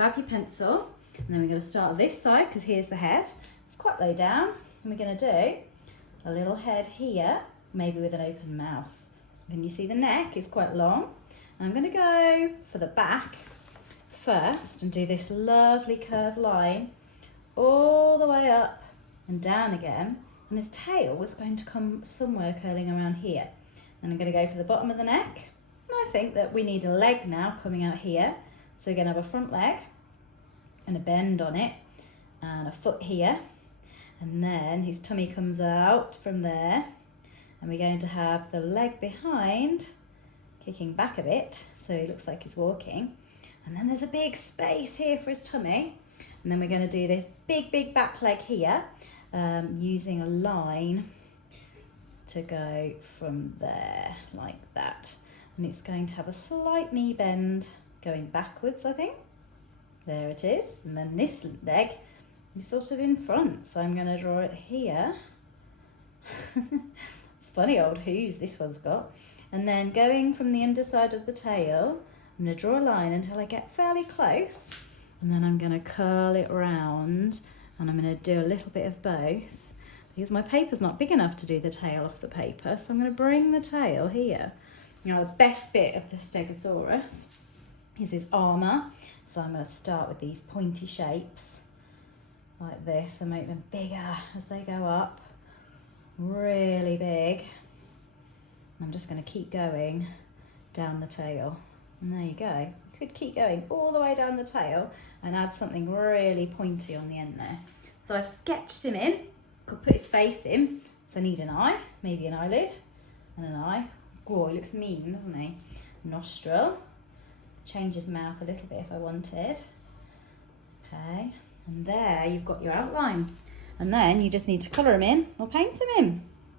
Grab your pencil, and then we're going to start this side because here's the head. It's quite low down, and we're going to do a little head here, maybe with an open mouth. And you see the neck is quite long. I'm going to go for the back first and do this lovely curved line all the way up and down again. And his tail is going to come somewhere curling around here. And I'm going to go for the bottom of the neck. And I think that we need a leg now coming out here. So we're going to have a front leg and a bend on it and a foot here. And then his tummy comes out from there. And we're going to have the leg behind kicking back a bit so he looks like he's walking. And then there's a big space here for his tummy. And then we're going to do this big back leg here using a line to go from there like that. And it's going to have a slight knee bend going backwards, I think. There it is. And then this leg is sort of in front. So I'm going to draw it here. Funny old hooves this one's got. And then going from the underside of the tail, I'm going to draw a line until I get fairly close. And then I'm going to curl it round and I'm going to do a little bit of both. Because my paper's not big enough to do the tail off the paper, so I'm going to bring the tail here. Now the best bit of the stegosaurus is his armour. So I'm going to start with these pointy shapes like this and make them bigger as they go up. Really big. I'm just going to keep going down the tail. And there you go. You could keep going all the way down the tail and add something really pointy on the end there. So I've sketched him in. Could put his face in. So I need an eye, maybe an eyelid and an eye. Oh, he looks mean, doesn't he? Nostril. Change his mouth a little bit if I wanted. Okay. And there you've got your outline. And then you just need to colour him in or paint him in.